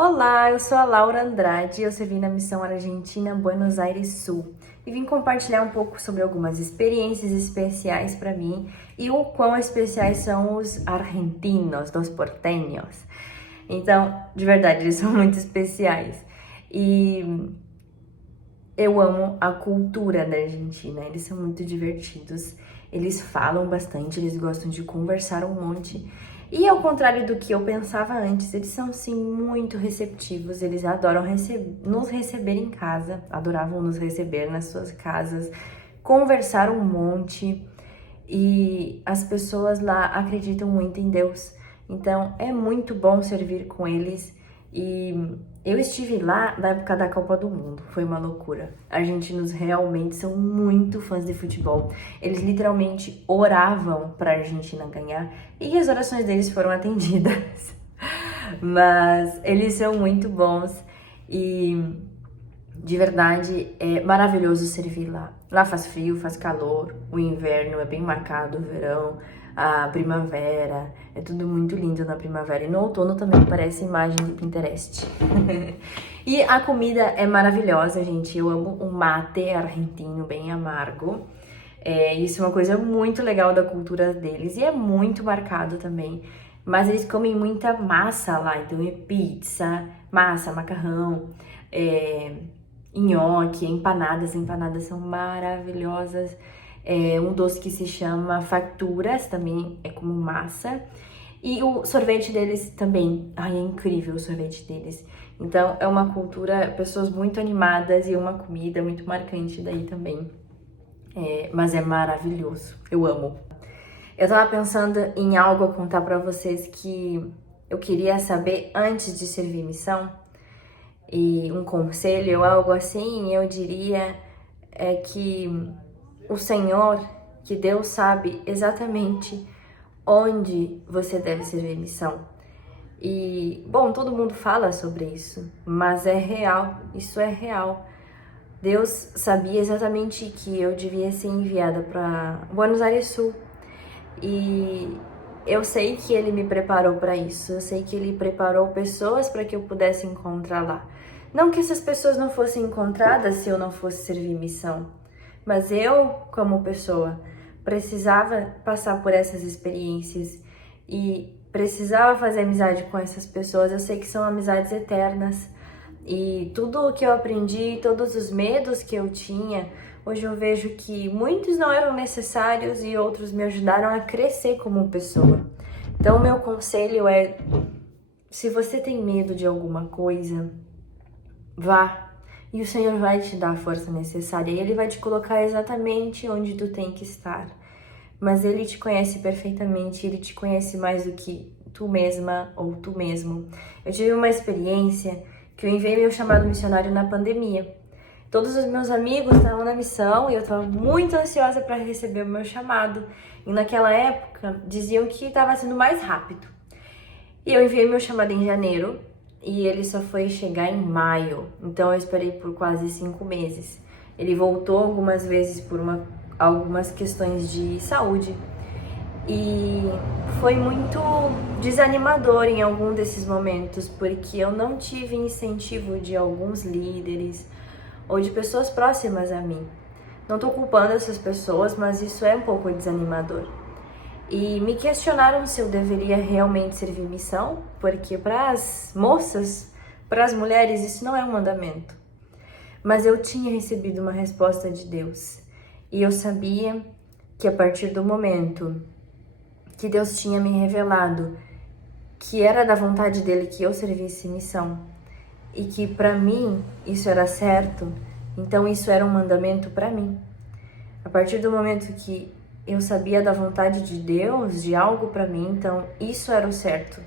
Olá, eu sou a Laura Andrade, eu servi na Missão Argentina Buenos Aires Sul e vim compartilhar um pouco sobre algumas experiências especiais para mim e o quão especiais são os argentinos, os porteños. Então, de verdade, eles são muito especiais e eu amo a cultura da Argentina, eles são muito divertidos, eles falam bastante, eles gostam de conversar um monte. E ao contrário do que eu pensava antes, eles são sim muito receptivos, eles adoram nos receber em casa, adoravam nos receber nas suas casas, conversar um monte e as pessoas lá acreditam muito em Deus. Então é muito bom servir com eles e eu estive lá na época da Copa do Mundo, foi uma loucura. Argentinos realmente são muito fãs de futebol. Eles literalmente oravam para a Argentina ganhar e as orações deles foram atendidas. Mas eles são muito bons e de verdade é maravilhoso servir lá. Lá faz frio, faz calor, o inverno é bem marcado, o verão, a primavera, é tudo muito lindo na primavera. E no outono também parece imagem do Pinterest. E a comida é maravilhosa, gente. Eu amo o mate argentino bem amargo. Isso é uma coisa muito legal da cultura deles e é muito marcado também. Mas eles comem muita massa lá, então é pizza, massa, macarrão, nhoque, empanadas. Empanadas são maravilhosas. Um doce que se chama facturas, também é como massa. E o sorvete deles também, ai, é incrível o sorvete deles. Então é uma cultura, pessoas muito animadas e uma comida muito marcante daí também. Mas é maravilhoso, eu amo. Eu tava pensando em algo a contar pra vocês que eu queria saber antes de servir missão. E um conselho ou algo assim, eu diria que o Senhor, que Deus sabe exatamente onde você deve servir missão. E, bom, todo mundo fala sobre isso, mas é real, isso é real. Deus sabia exatamente que eu devia ser enviada para Buenos Aires Sul. E eu sei que Ele me preparou para isso, eu sei que Ele preparou pessoas para que eu pudesse encontrar lá. Não que essas pessoas não fossem encontradas se eu não fosse servir missão, mas eu, como pessoa, precisava passar por essas experiências e precisava fazer amizade com essas pessoas. Eu sei que são amizades eternas e tudo o que eu aprendi, todos os medos que eu tinha, hoje eu vejo que muitos não eram necessários e outros me ajudaram a crescer como pessoa. Então, o meu conselho é, se você tem medo de alguma coisa, vá. E o Senhor vai te dar a força necessária e Ele vai te colocar exatamente onde tu tem que estar. Mas Ele te conhece perfeitamente, Ele te conhece mais do que tu mesma ou tu mesmo. Eu tive uma experiência que eu enviei meu chamado missionário na pandemia. Todos os meus amigos estavam na missão e eu estava muito ansiosa para receber o meu chamado. E naquela época diziam que estava sendo mais rápido. E eu enviei meu chamado em janeiro e ele só foi chegar em maio. Então eu esperei por quase 5 meses. Ele voltou algumas vezes por algumas questões de saúde. E foi muito desanimador em algum desses momentos, porque eu não tive incentivo de alguns líderes ou de pessoas próximas a mim. Não tô culpando essas pessoas, mas isso é um pouco desanimador. E me questionaram se eu deveria realmente servir missão, porque para as moças, para as mulheres, isso não é um mandamento. Mas eu tinha recebido uma resposta de Deus. E eu sabia que a partir do momento que Deus tinha me revelado que era da vontade dele que eu servisse missão e que para mim isso era certo, então isso era um mandamento para mim. A partir do momento que eu sabia da vontade de Deus, de algo para mim, então isso era o certo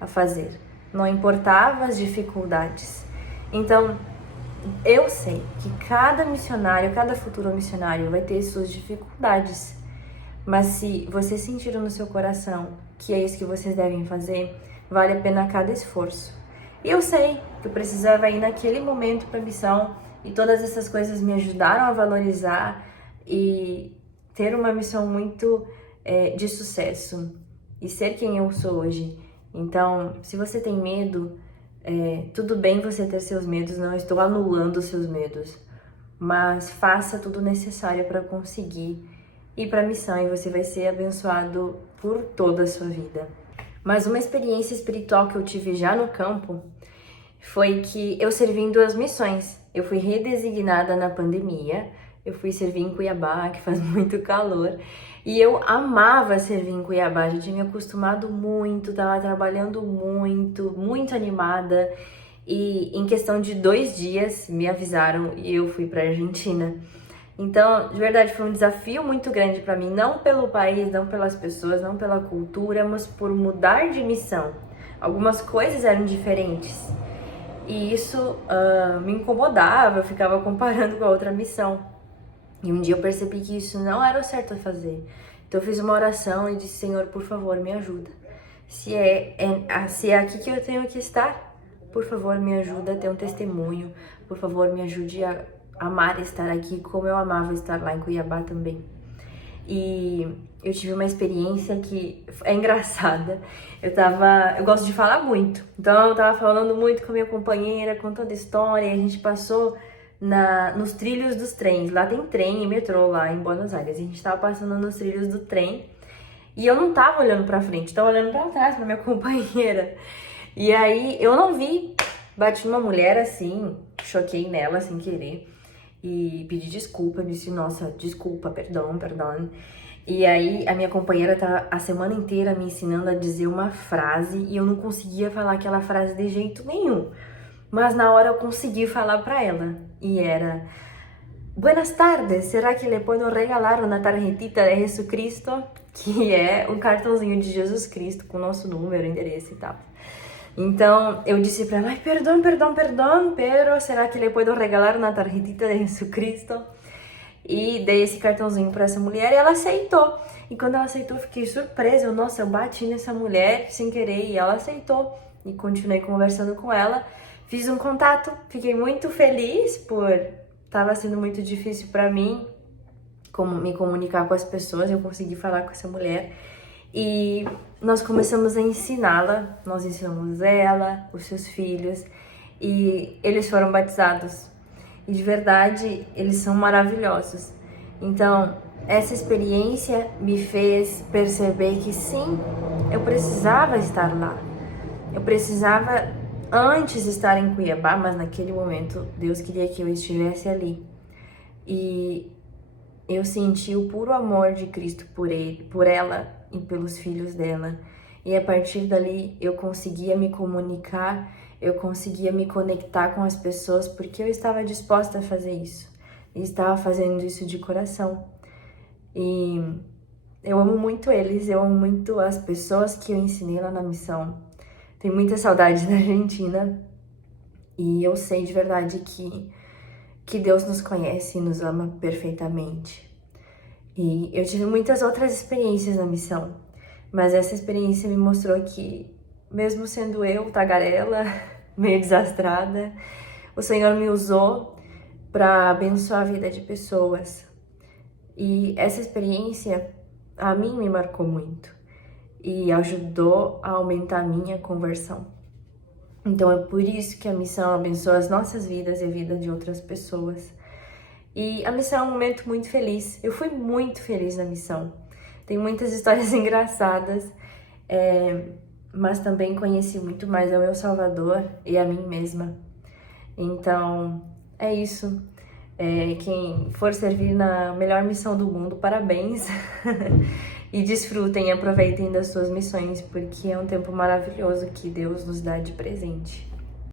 a fazer. Não importava as dificuldades. Então, eu sei que cada missionário, cada futuro missionário vai ter suas dificuldades. Mas se você sentir no seu coração que é isso que vocês devem fazer, vale a pena cada esforço. E eu sei que eu precisava ir naquele momento para a missão e todas essas coisas me ajudaram a valorizar e ter uma missão muito de sucesso e ser quem eu sou hoje. Então, se você tem medo, Tudo bem você ter seus medos, não estou anulando os seus medos, mas faça tudo necessário para conseguir ir para a missão e você vai ser abençoado por toda a sua vida. Mas uma experiência espiritual que eu tive já no campo foi que eu servi em 2 missões. Eu fui redesignada na pandemia, eu fui servir em Cuiabá, que faz muito calor, e eu amava servir em Cuiabá, já tinha me acostumado muito, tava trabalhando muito, muito animada, e em questão de 2 dias me avisaram e eu fui pra Argentina. Então, de verdade, foi um desafio muito grande para mim, não pelo país, não pelas pessoas, não pela cultura, mas por mudar de missão. Algumas coisas eram diferentes e isso me incomodava, eu ficava comparando com a outra missão. E um dia eu percebi que isso não era o certo a fazer. Então eu fiz uma oração e disse: Senhor, por favor, me ajuda. Se é aqui que eu tenho que estar, por favor, me ajuda a ter um testemunho. Por favor, me ajude a amar estar aqui como eu amava estar lá em Cuiabá também. E eu tive uma experiência que é engraçada. Eu gosto de falar muito. Então eu tava falando muito com a minha companheira, contando história, e a gente passou nos trilhos dos trens. Lá tem trem e metrô lá em Buenos Aires. A gente tava passando nos trilhos do trem e eu não tava olhando pra frente, tava olhando pra trás pra minha companheira. E aí eu não vi, bati numa mulher assim, choquei nela sem querer e pedi desculpa, disse: nossa, desculpa, perdão. E aí a minha companheira tá a semana inteira me ensinando a dizer uma frase e eu não conseguia falar aquela frase de jeito nenhum. Mas na hora eu consegui falar pra ela e era: Buenas tardes, será que le puedo regalar uma tarjetita de Jesucristo? Que é um cartãozinho de Jesus Cristo com o nosso número, endereço e tal. Então eu disse pra ela: ai, perdão, pero será que le puedo regalar uma tarjetita de Jesucristo? E dei esse cartãozinho pra essa mulher e ela aceitou. E quando ela aceitou, eu fiquei surpresa. Nossa, eu bati nessa mulher sem querer e ela aceitou. E continuei conversando com ela. Fiz um contato, fiquei muito feliz tava sendo muito difícil pra mim como me comunicar com as pessoas. Eu consegui falar com essa mulher e nós começamos a ensiná-la. Nós ensinamos ela, os seus filhos, e eles foram batizados. E de verdade, eles são maravilhosos. Então, essa experiência me fez perceber que sim, eu precisava estar lá. Eu precisava antes estar em Cuiabá, mas naquele momento Deus queria que eu estivesse ali. E eu senti o puro amor de Cristo por ela e pelos filhos dela. E a partir dali eu conseguia me comunicar, eu conseguia me conectar com as pessoas porque eu estava disposta a fazer isso. E estava fazendo isso de coração. E eu amo muito eles, eu amo muito as pessoas que eu ensinei lá na missão. Tenho muita saudade da Argentina e eu sei de verdade que Deus nos conhece e nos ama perfeitamente. E eu tive muitas outras experiências na missão, mas essa experiência me mostrou que, mesmo sendo eu tagarela, meio desastrada, o Senhor me usou para abençoar a vida de pessoas. E essa experiência, a mim, me marcou muito e ajudou a aumentar a minha conversão. Então é por isso que a missão abençoa as nossas vidas e a vida de outras pessoas. E a missão é um momento muito feliz. Eu fui muito feliz na missão. Tem muitas histórias engraçadas, mas também conheci muito mais ao meu Salvador e a mim mesma. Então, é isso. Quem for servir na melhor missão do mundo, parabéns. E desfrutem e aproveitem das suas missões, porque é um tempo maravilhoso que Deus nos dá de presente.